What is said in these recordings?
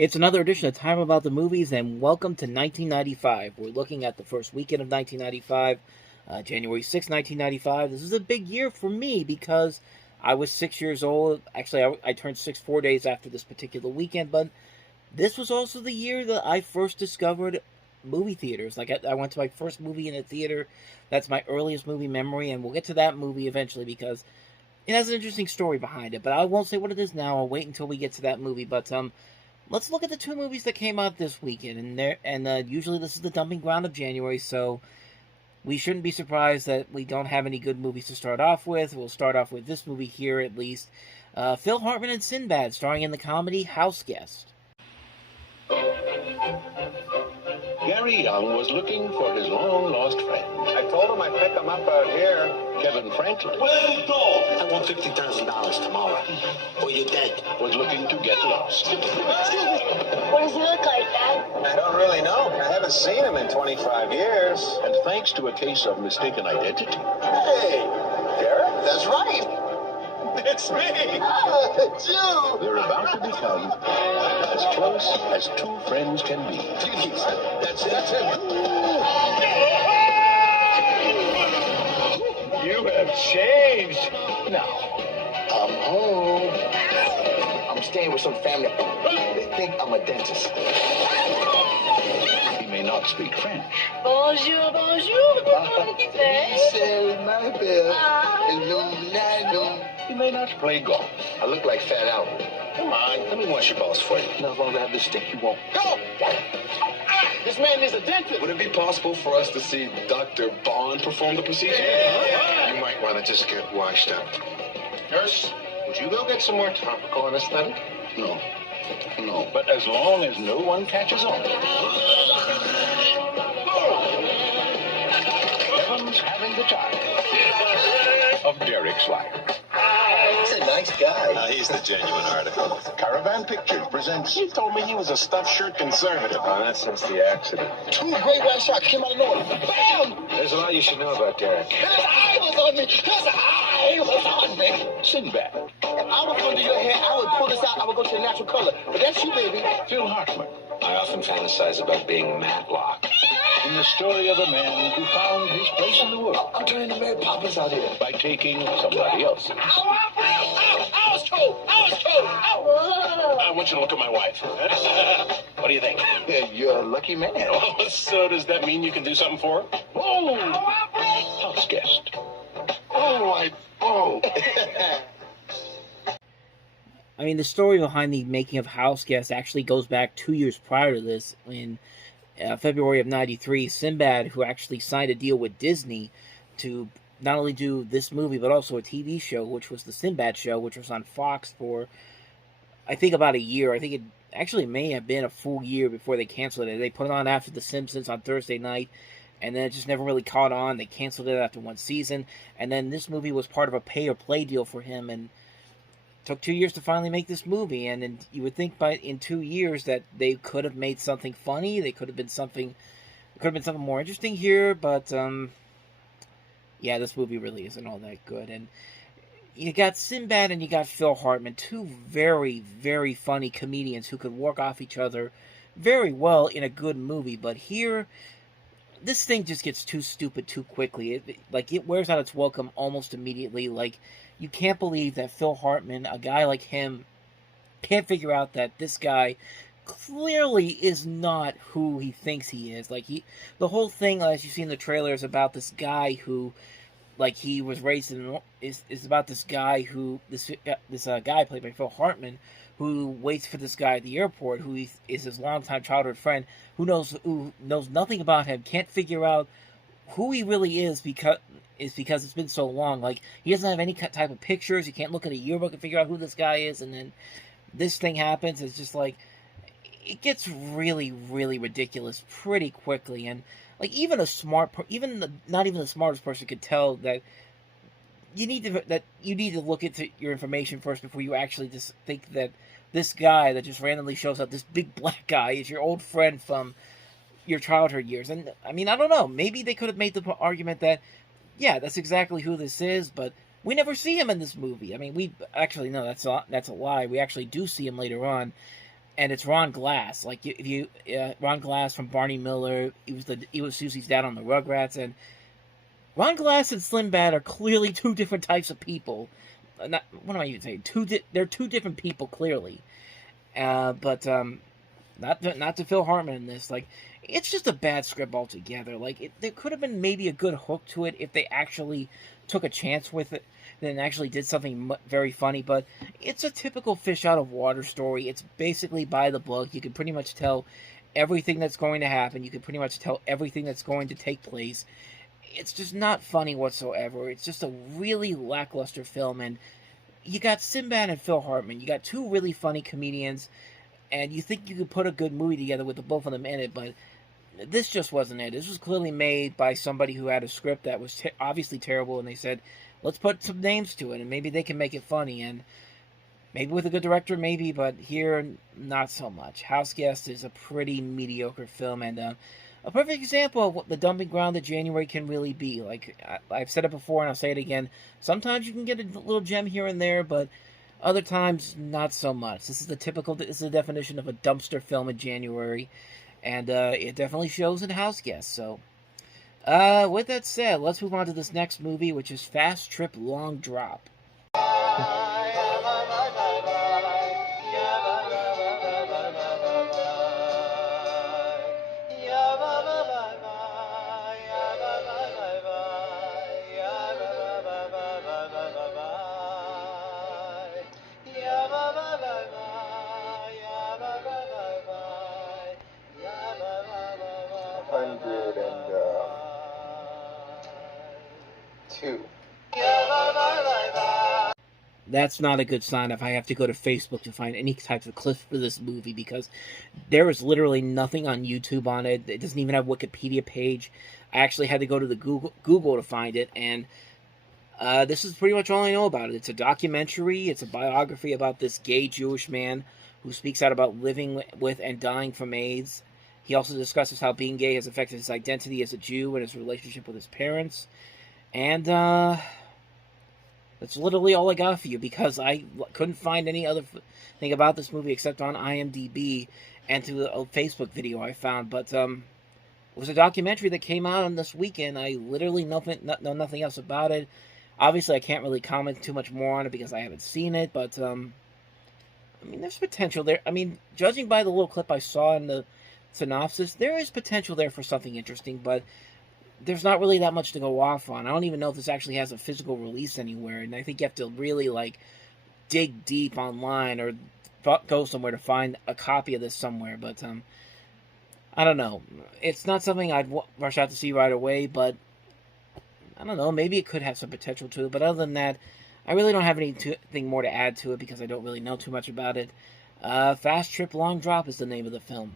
It's another edition of Time About the Movies, and welcome to 1995. We're looking at the first weekend of 1995, January 6, 1995. This is a big year for me because I was 6 years old. Actually, I turned 6 4 days after this particular weekend, but this was also the year that I first discovered movie theaters. I went to my first movie in a theater. That's my earliest movie memory, and we'll get to that movie eventually because it has an interesting story behind it. But I won't say what it is now. I'll wait until we get to that movie. But let's look at the two movies that came out this weekend. And usually this is the dumping ground of January, so we shouldn't be surprised that we don't have any good movies to start off with. We'll start off with this movie here, at least. Phil Hartman and Sinbad, starring in the comedy Houseguest. Gary Young was looking for his long-lost friend. I told him I'd pick him up out here. Kevin Franklin Well, go! I want $50,000 tomorrow, or you're dead. was looking to get lost. What does he look like, Dad? I don't really know. I haven't seen him in 25 years. And thanks to a case of mistaken identity, Hey, Derek, that's right. It's me. It's you. they're about to become as close as two friends can be. That's it. That's it. You have changed. Now, I'm home. I'm staying with some family. They think I'm a dentist. He may not speak French, Bonjour, bonjour. C'est my belle. Illuminati. he may not play golf, I look like Fat Al. Come on, let me wash your balls for you. No, as long as I have this stick, you won't. Go! This man is a dentist. Would it be possible for us to see Dr. Bond perform the procedure? Yeah. You might want to just get washed up. Nurse, would you go get some more topical anesthetic? no. But as long as no one catches on, Kevin's having the time of Derek's life. He's a nice guy. He's the genuine article. Caravan Pictures presents She told me he was a stuffed shirt conservative. Oh, that's since the accident. Two great white shots came out of nowhere. Bam! There's a lot you should know about Derek. His eye was on me. His eye was on me. Sinbad, If I was under your hair, I would pull this out. I would go to the natural color. But that's you, baby. Phil Hartman, I often fantasize about being Matlock. in the story of a man who found his place in the world I'm turning to Mary Poppins out here. by taking somebody else's. I was told. I want you to look at my wife. What do you think? Yeah, you're a lucky man. Oh, so does that mean you can do something for her? Oh! Houseguest. Oh. I mean, the story behind the making of Houseguest actually goes back 2 years prior to this. In February of '93, Sinbad, who actually signed a deal with Disney to not only do this movie but also a TV show, which was the Sinbad Show, which was on Fox for, I think, about a year. I think it actually may have been a full year before they canceled it. They put it on after The Simpsons on Thursday night, and then it just never really caught on. They canceled it after one season, and then this movie was part of a pay-or-play deal for him, and took 2 years to finally make this movie. And then you would think in 2 years that they could have made something funny. They could have been something more interesting here, but yeah, this movie really isn't all that good. And you got Sinbad and you got Phil Hartman, two very, very funny comedians who could work off each other very well in a good movie. But here, this thing just gets too stupid too quickly. It wears out its welcome almost immediately. You can't believe that Phil Hartman, a guy like him, can't figure out that this guy clearly is not who he thinks he is. The whole thing, as you see in the trailer, is about this guy who, he was raised in, is about this guy who, this guy played by Phil Hartman, who waits for this guy at the airport, who is his longtime childhood friend, who knows nothing about him, can't figure out who he really is because it's been so long. He doesn't have any type of pictures. You can't look at a yearbook and figure out who this guy is. And then this thing happens. It's just it gets really, really ridiculous pretty quickly. And even not even the smartest person could tell that you need to look into your information first before you actually just think that this guy that just randomly shows up, this big black guy, is your old friend from your childhood years. And I mean, I don't know. Maybe they could have made the argument that, yeah, that's exactly who this is, but we never see him in this movie. I mean, that's a lie. We actually do see him later on. and it's Ron Glass. Like if you Ron Glass from Barney Miller, he was Susie's dad on the Rugrats, and Ron Glass and Sinbad are clearly two different types of people. Not, what am I even saying? They're two different people clearly, but not to Phil Hartman in this. Like, it's just a bad script altogether. Like, there could have been maybe a good hook to it if they actually took a chance with it, then actually did something very funny. But it's a typical fish out of water story. It's basically by the book. You can pretty much tell everything that's going to happen. You can pretty much tell everything that's going to take place. It's just not funny whatsoever. It's just a really lackluster film, and you got Sinbad and Phil Hartman. You got two really funny comedians, and you think you could put a good movie together with the both of them in it, but this just wasn't it. This was clearly made by somebody who had a script that was obviously terrible, and they said, let's put some names to it, and maybe they can make it funny, and maybe with a good director, maybe, but here, not so much. Houseguest is a pretty mediocre film, and a perfect example of what the dumping ground that January can really be. Like, I've said it before, and I'll say it again. Sometimes you can get a little gem here and there, but other times, not so much. This is the definition of a dumpster film in January, and it definitely shows in Houseguest. So, with that said, let's move on to this next movie, which is Fast Trip Long Drop. That's not a good sign if I have to go to Facebook to find any type of clips for this movie, because there is literally nothing on YouTube on it. It doesn't even have a Wikipedia page. I actually had to go to the Google to find it, and this is pretty much all I know about it. It's a documentary. It's a biography about this gay Jewish man who speaks out about living with and dying from AIDS. He also discusses how being gay has affected his identity as a Jew and his relationship with his parents. And that's literally all I got for you, because I couldn't find any other thing about this movie except on IMDb and through a Facebook video I found. But it was a documentary that came out on this weekend. I literally know nothing else about it. Obviously, I can't really comment too much more on it because I haven't seen it. But I mean, there's potential there. I mean, judging by the little clip I saw in the synopsis, there is potential there for something interesting, but there's not really that much to go off on. I don't even know if this actually has a physical release anywhere, and I think you have to really, like, dig deep online or go somewhere to find a copy of this somewhere, but, I don't know. It's not something I'd rush out to see right away, but, I don't know, maybe it could have some potential to it, but other than that, I really don't have anything more to add to it because I don't really know too much about it. Fast Trip Long Drop is the name of the film.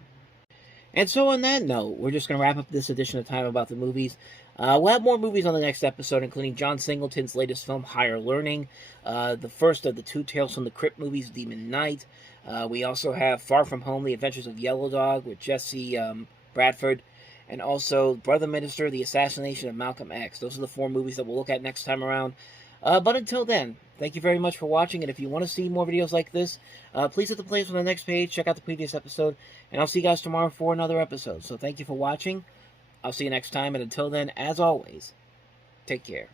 And so on that note, we're just going to wrap up this edition of Time About the Movies. We'll have more movies on the next episode, including John Singleton's latest film, Higher Learning, the first of the two Tales from the Crypt movies, Demon Knight. We also have Far From Home, The Adventures of Yellow Dog with Jesse Bradford, and also Brother Minister, The Assassination of Malcolm X. Those are the 4 movies that we'll look at next time around. But until then, thank you very much for watching, and if you want to see more videos like this, please hit the playlist on the next page, check out the previous episode, and I'll see you guys tomorrow for another episode. So thank you for watching, I'll see you next time, and until then, as always, take care.